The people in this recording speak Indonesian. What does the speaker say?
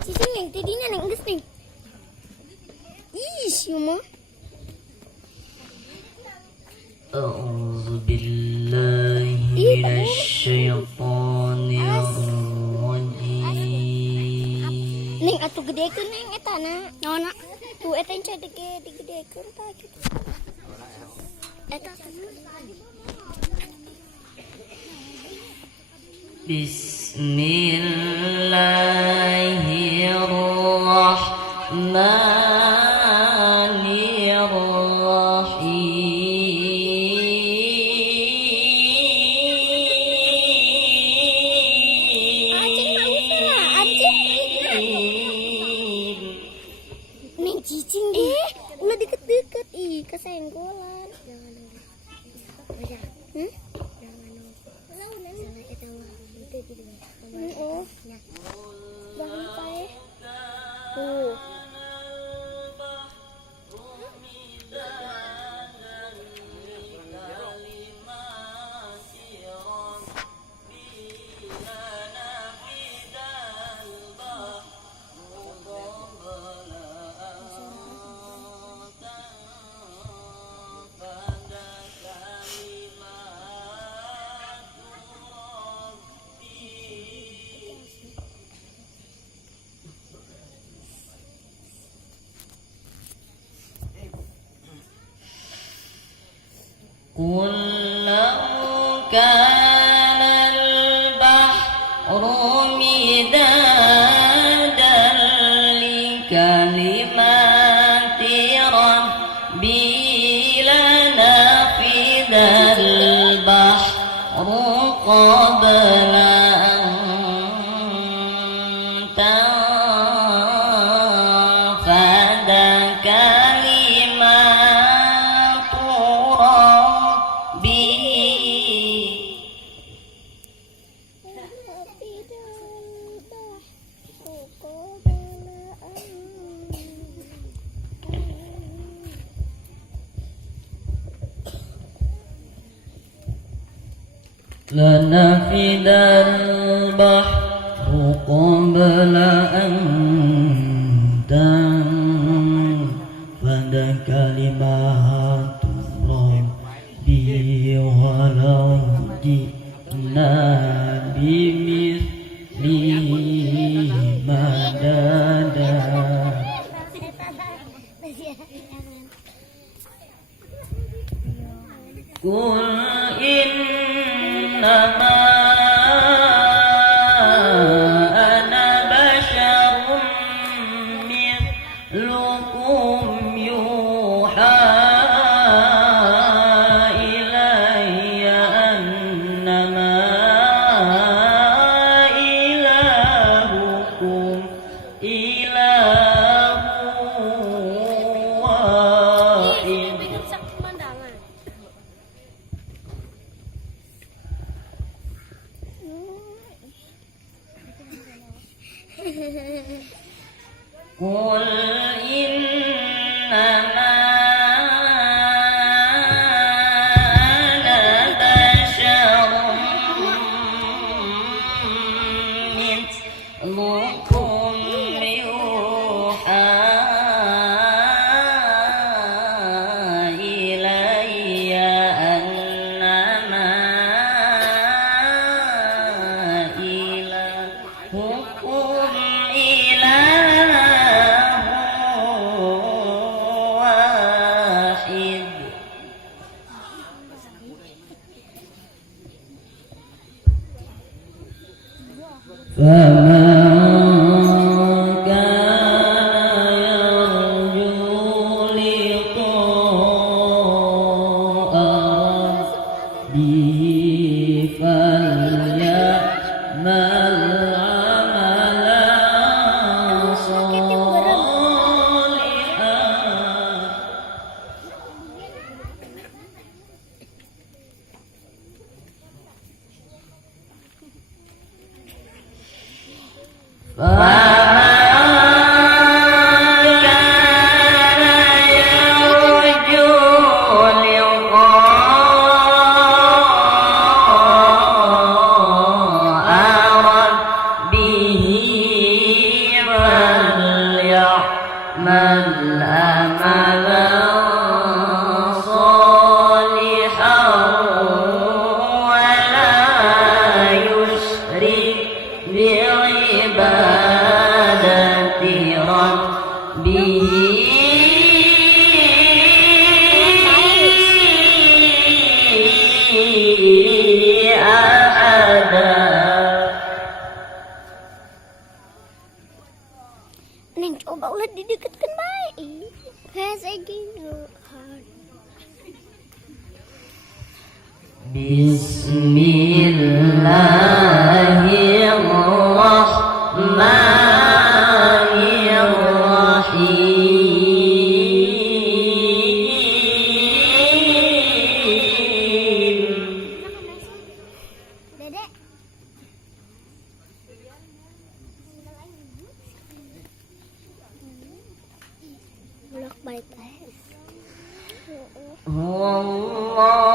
Cicing yang tidinya neng geus nih. Ih, mah. A'udzu billahi minasy syaithanir rajim. Neng atuh gedekeun neng eta na. Naonna? Tuh eta encan digedekeun tah gitu. Eta Neng cicing deh, ulah deket-deket ih kesenggolan. Oh, jangan lupa ya. Tuh. قل لو كان البحر مدادا لكلمات ربي لنفد البحر قبل أن تنفد كلمات ربي. لنفد البحر قبل أن تنفد كلمات ربي ولو جئنا بمثله مددا. قل إنما أنا بشر مثلكم يوحى إلي أنما إلهكم إله واحد. قل إنما أنا بشر مثلكم يوحى إلي أنما إلهكم إله واحد. فمن كان يرجو لقاء ربه فليعمل عملا صالحا. Bismillahirrahmanirrahim. Dedek. Bolak balik. Huwallahu